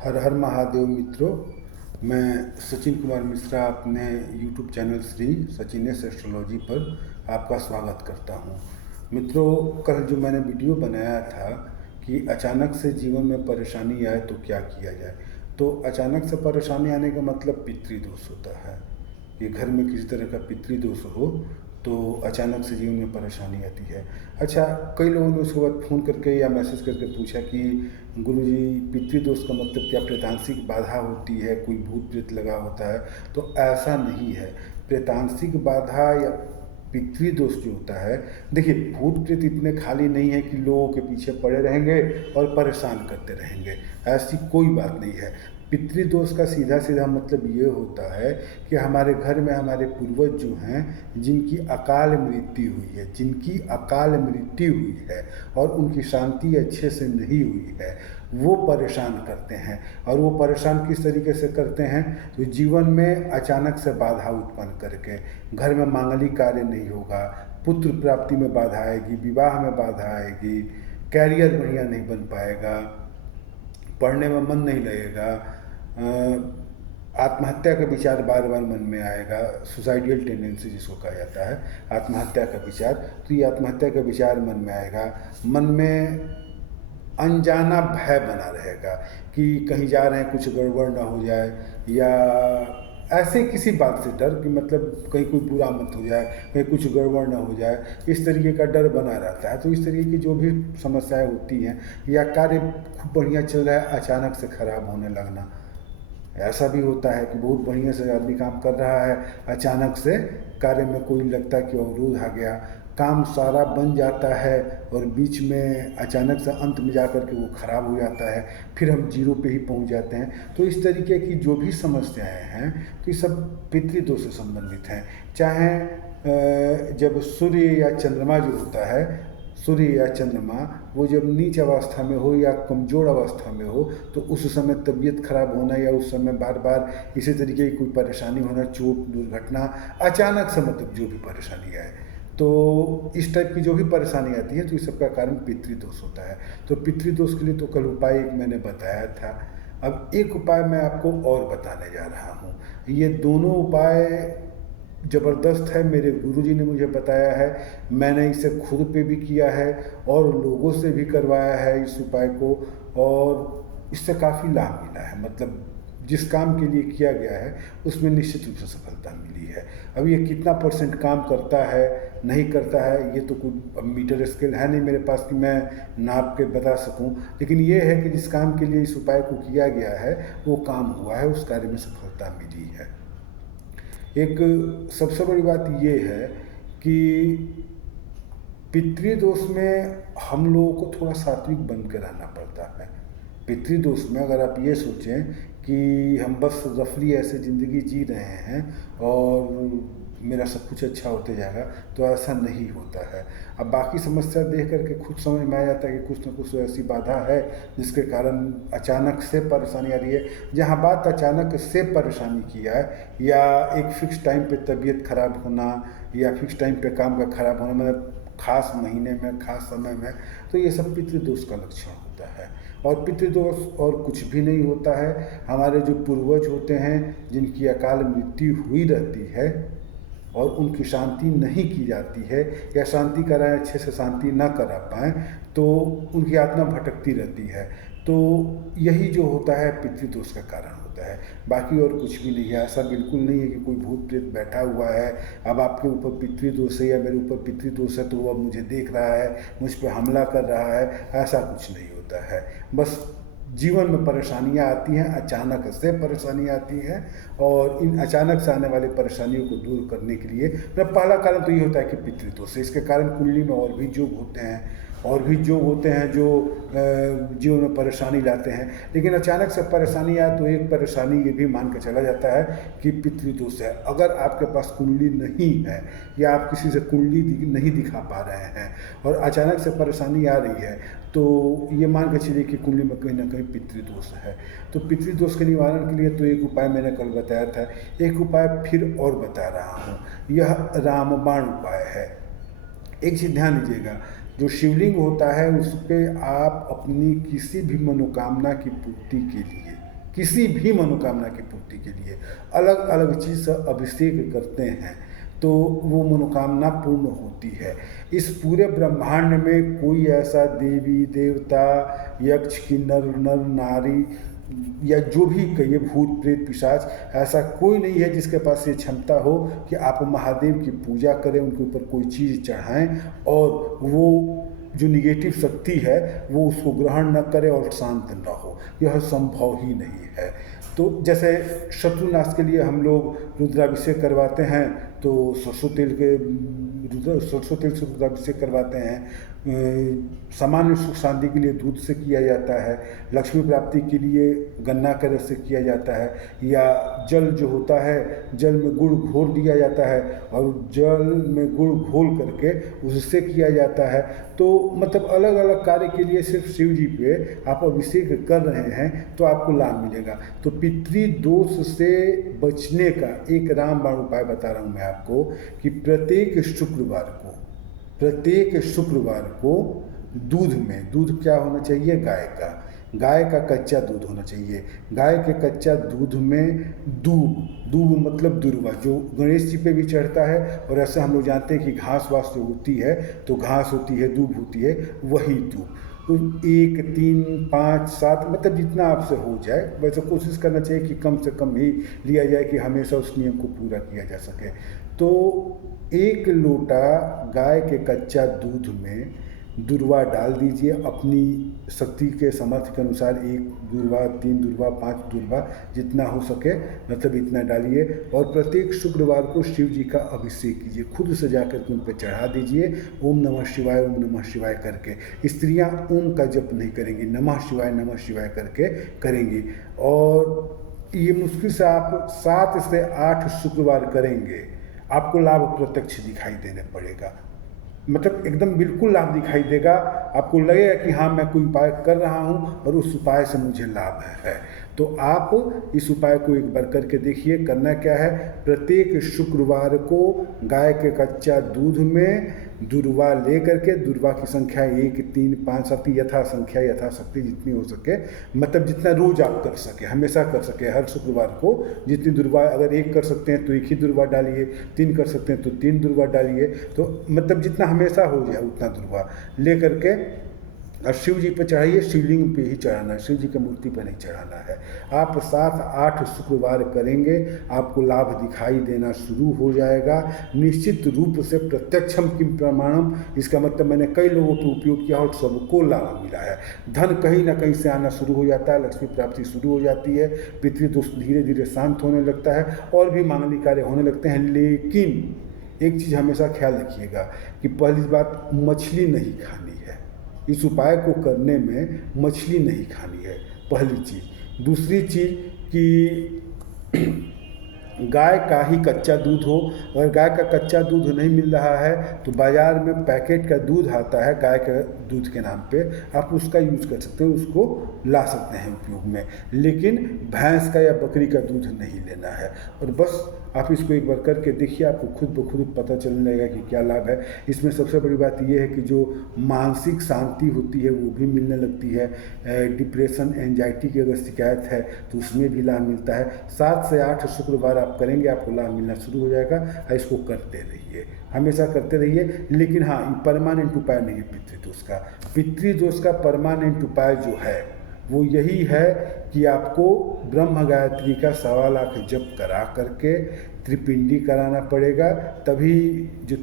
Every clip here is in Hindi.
हर हर महादेव मित्रों। मैं सचिन कुमार मिश्रा अपने YouTube channel Shri Sachinesh astrology पर आपका स्वागत करता हूं। मित्रों, कल जो मैंने वीडियो बनाया था कि अचानक से जीवन में परेशानी आए तो क्या किया जाए, तो अचानक से परेशानी आने का मतलब पितृदोष होता है। कि घर में किसी तरह का पितृदोष हो तो अचानक से जीवन में परेशानी आती है। अच्छा, कई लोगों ने उसके बाद फ़ोन करके या मैसेज करके पूछा कि गुरुजी, पितृदोष का मतलब क्या प्रेतांशिक बाधा होती है, कोई भूत प्रेत लगा होता है? तो ऐसा नहीं है। प्रेतांशिक बाधा या पितृदोष जो होता है, देखिए, भूत प्रेत इतने खाली नहीं है कि लोगों के पीछे पड़े रहेंगे और परेशान करते रहेंगे, ऐसी कोई बात नहीं है। पितृदोष का सीधा सीधा मतलब ये होता है कि हमारे घर में हमारे पूर्वज जो हैं, जिनकी अकाल मृत्यु हुई है, और उनकी शांति अच्छे से नहीं हुई है, वो परेशान करते हैं। और वो परेशान किस तरीके से करते हैं? तो जीवन में अचानक से बाधा उत्पन्न करके घर में मांगलिक कार्य नहीं होगा, पुत्र प्राप्ति में बाधा आएगी, विवाह में बाधा आएगी, कैरियर बढ़िया नहीं बन पाएगा, पढ़ने में मन नहीं लगेगा, आत्महत्या का विचार बार बार मन में आएगा, सुसाइडियल टेंडेंसी जिसको कहा जाता है, आत्महत्या का विचार। तो ये आत्महत्या का विचार मन में आएगा, मन में अनजाना भय बना रहेगा कि कहीं जा रहे हैं कुछ गड़बड़ ना हो जाए, या ऐसे किसी बात से डर कि मतलब कहीं कोई बुरा मत हो जाए, कहीं कुछ गड़बड़ ना हो जाए, इस तरीके का डर बना रहता है। तो इस तरीके की जो भी समस्याएं होती हैं, या कार्य खूब बढ़िया चल रहा है अचानक से ख़राब होने लगना, ऐसा भी होता है कि बहुत बढ़िया से आदमी काम कर रहा है, अचानक से कार्य में कोई लगता है कि अवरोध आ गया, काम सारा बन जाता है और बीच में अचानक से अंत में जाकर के वो ख़राब हो जाता है, फिर हम जीरो पे ही पहुंच जाते हैं। तो इस तरीके की जो भी समस्याएं हैं, तो ये सब पितृदोष से संबंधित हैं। चाहे जब सूर्य या चंद्रमा जो होता है, सूर्य या चंद्रमा वो जब नीच अवस्था में हो या कमज़ोर अवस्था में हो, तो उस समय तबीयत खराब होना, या उस समय बार बार इसी तरीके की कोई परेशानी होना, चोट दुर्घटना, अचानक से मतलब जो भी परेशानी आए, तो इस टाइप की जो भी परेशानी आती है, तो इस सबका कारण पितृदोष होता है। तो पितृदोष के लिए तो कल उपाय एक मैंने बताया था। अब एक उपाय मैं आपको और बताने जा रहा हूँ। ये दोनों उपाय ज़बरदस्त है, मेरे गुरुजी ने मुझे बताया है, मैंने इसे खुद पे भी किया है और लोगों से भी करवाया है इस उपाय को, और इससे काफ़ी लाभ मिला है। मतलब जिस काम के लिए किया गया है उसमें निश्चित रूप से सफलता मिली है। अब ये कितना % काम करता है नहीं करता है, ये तो कोई मीटर स्केल है नहीं मेरे पास कि मैं नाप के बता सकूं, लेकिन ये है कि जिस काम के लिए इस उपाय को किया गया है वो काम हुआ है, उस कार्य में सफलता मिली है। एक सबसे बड़ी बात ये है कि पितृदोष में हम लोगों को थोड़ा सात्विक बन के रहना पड़ता है। पितृदोष में अगर आप ये सोचें कि हम बस रफली ऐसे ज़िंदगी जी रहे हैं और मेरा सब कुछ अच्छा होते जाएगा, तो ऐसा नहीं होता है। अब बाकी समस्या देख करके खुद समझ में आ जाता है कि कुछ न कुछ ऐसी बाधा है जिसके कारण अचानक से परेशानी आ रही है। जहाँ बात अचानक से परेशानी की है, या एक फ़िक्स टाइम पे तबीयत खराब होना, या फिक्स टाइम पे काम का खराब होना, मतलब खास महीने में, खास समय में, तो ये सब पितृदोष का लक्षण होता है। और पितृदोष और कुछ भी नहीं होता है। हमारे जो पूर्वज होते हैं, जिनकी अकाल मृत्यु हुई रहती है और उनकी शांति नहीं की जाती है, या शांति कराएं अच्छे से शांति ना करा पाएँ, तो उनकी आत्मा भटकती रहती है। तो यही जो होता है पितृदोष का कारण होता है, बाकी और कुछ भी नहीं है। ऐसा बिल्कुल नहीं है कि कोई भूत प्रेत बैठा हुआ है, अब आपके ऊपर पितृदोष है या मेरे ऊपर पितृदोष है तो वो अब मुझे देख रहा है, मुझ पर हमला कर रहा है, ऐसा कुछ नहीं होता है। बस जीवन में परेशानियां आती हैं, अचानक से परेशानियां आती हैं, और इन अचानक से आने वाली परेशानियों को दूर करने के लिए मतलब पहला कारण तो ये होता है कि पितृदोष है। इसके कारण कुंडली में और भी योग होते हैं, जो जीवन में परेशानी लाते हैं। लेकिन अचानक से परेशानी आए तो एक परेशानी ये भी मान के चला जाता है कि पितृदोष है। अगर आपके पास कुंडली नहीं है, या आप किसी से कुंडली नहीं दिखा पा रहे हैं और अचानक से परेशानी आ रही है, तो ये मान के चलिए कि कुंडली में कहीं ना कहीं पितृदोष है। तो पितृदोष के निवारण के लिए तो एक उपाय मैंने कल बताया था, एक उपाय फिर और बता रहा हूँ। यह रामबाण उपाय है। एक चीज़ ध्यान दीजिएगा, जो शिवलिंग होता है उस पर आप अपनी किसी भी मनोकामना की पूर्ति के लिए किसी भी मनोकामना की पूर्ति के लिए अलग अलग चीज़ से अभिषेक करते हैं तो वो मनोकामना पूर्ण होती है। इस पूरे ब्रह्मांड में कोई ऐसा देवी देवता यक्ष किन्नर नर नारी या जो भी कहिए भूत प्रेत पिशाच, ऐसा कोई नहीं है जिसके पास ये क्षमता हो कि आप महादेव की पूजा करें, उनके ऊपर कोई चीज़ चढ़ाएं और वो जो निगेटिव शक्ति है वो उसको ग्रहण न करे और शांत न हो। यह संभव ही नहीं है। तो जैसे शत्रुनाश के लिए हम लोग रुद्राभिषेक करवाते हैं तो सरसों तेल से रुद्राभिषेक करवाते हैं। सामान्य सुख शांति के लिए दूध से किया जाता है। लक्ष्मी प्राप्ति के लिए गन्ना के रस से किया जाता है, या जल जो होता है जल में गुड़ घोल दिया जाता है और जल में गुड़ घोल करके उससे किया जाता है। तो मतलब अलग अलग कार्य के लिए सिर्फ शिव जी पे आप अभिषेक कर रहे हैं तो आपको लाभ मिलेगा। तो पितृदोष से बचने का एक रामबाण उपाय बता रहा हूँ मैं आपको कि प्रत्येक शुक्रवार को दूध में, दूध क्या होना चाहिए, गाय का कच्चा दूध होना चाहिए। गाय के कच्चा दूध में दूब मतलब दुर्वा, जो गणेश जी पे भी चढ़ता है और ऐसे हम लोग जानते हैं कि घास वास जो होती है तो घास होती है, दूब होती है, वही दूब। तो 1 3 5 7 मतलब जितना आपसे हो जाए वैसे कोशिश करना चाहिए कि कम से कम ही लिया जाए कि हमेशा उस नियम को पूरा किया जा सके। तो 1 लोटा गाय के कच्चा दूध में दुर्वा डाल दीजिए, अपनी शक्ति के सामर्थ्य के अनुसार 1 दुर्वा 3 दुर्वा 5 दुर्वा जितना हो सके मतलब इतना डालिए और प्रत्येक शुक्रवार को शिव जी का अभिषेक कीजिए, खुद से जाकर के उन पर चढ़ा दीजिए। ओम नमः शिवाय करके। स्त्रियां ओम का जप नहीं करेंगी, नमः शिवाय करके करेंगी। और ये मुश्किल से आप 7 से 8 शुक्रवार करेंगे, आपको लाभ प्रत्यक्ष दिखाई देने पड़ेगा। मतलब एकदम बिल्कुल लाभ दिखाई देगा। आपको लगेगा कि हाँ मैं कोई उपाय कर रहा हूँ और उस उपाय से मुझे लाभ है। तो आप इस उपाय को एक बार करके देखिए। करना क्या है, प्रत्येक शुक्रवार को गाय के कच्चा दूध में दुर्वा ले करके, दुर्वा की संख्या 1 3 5 7 यथाशक्ति जितनी हो सके, मतलब जितना रोज आप कर सके, हमेशा कर सके। हर शुक्रवार को जितनी दुर्वा, अगर 1 कर सकते हैं तो 1 ही दुर्वा डालिए, 3 कर सकते हैं तो 3 दुर्वा डालिए। तो मतलब जितना हमेशा हो जाए उतना दुर्वा ले करके और शिव जी पर चढ़ाइए। शिवलिंग पे ही चढ़ाना है, शिव जी की मूर्ति पर नहीं चढ़ाना है। आप 7-8 शुक्रवार करेंगे, आपको लाभ दिखाई देना शुरू हो जाएगा निश्चित रूप से। प्रत्यक्षम किम प्रमाणम, इसका मतलब मैंने कई लोगों पर उपयोग किया और सबको लाभ मिला है। धन कहीं ना कहीं से आना शुरू हो जाता है, लक्ष्मी प्राप्ति शुरू हो जाती है, पितृदोष धीरे धीरे शांत होने लगता है और भी मांगलिक कार्य होने लगते हैं। लेकिन एक चीज़ हमेशा ख्याल रखिएगा कि पहली बात, मछली नहीं खानी है। इस उपाय को करने में मछली नहीं खानी है, पहली चीज़। दूसरी चीज़ कि गाय का ही कच्चा दूध हो। अगर गाय का कच्चा दूध नहीं मिल रहा है तो बाज़ार में पैकेट का दूध आता है गाय के दूध के नाम पे, आप उसका यूज़ कर सकते हो, उसको ला सकते हैं उपयोग में। लेकिन भैंस का या बकरी का दूध नहीं लेना है। और बस आप इसको एक बार करके देखिए, आपको खुद ब खुद पता चलने लगेगा कि क्या लाभ है। इसमें सबसे बड़ी बात यह है कि जो मानसिक शांति होती है वो भी मिलने लगती है। डिप्रेशन एंजाइटी की अगर शिकायत है तो उसमें भी लाभ मिलता है। 7 से 8 शुक्रवार आप करेंगे, आपको लाभ मिलना शुरू हो जाएगा। इसको करते रहिए, हमेशा करते रहिए। लेकिन हाँ, परमानेंट उपाय नहीं है पितृदोष का। पितृदोष का परमानेंट उपाय जो है वो यही है कि आपको ब्रह्म गायत्री का 1.25 लाख जप करा करके त्रिपिंडी कराना पड़ेगा, तभी जो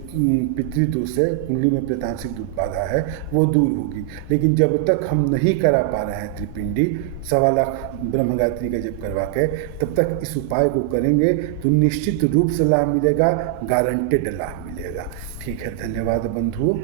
पितृदोष है, कुंडली में प्रेतांशिक दूध बाधा है, वो दूर होगी। लेकिन जब तक हम नहीं करा पा रहे हैं त्रिपिंडी 1.25 लाख ब्रह्म गायत्री का जप करवा के, तब तक इस उपाय को करेंगे तो निश्चित रूप से लाभ मिलेगा, गारंटेड लाभ मिलेगा। ठीक है, धन्यवाद बंधुओं।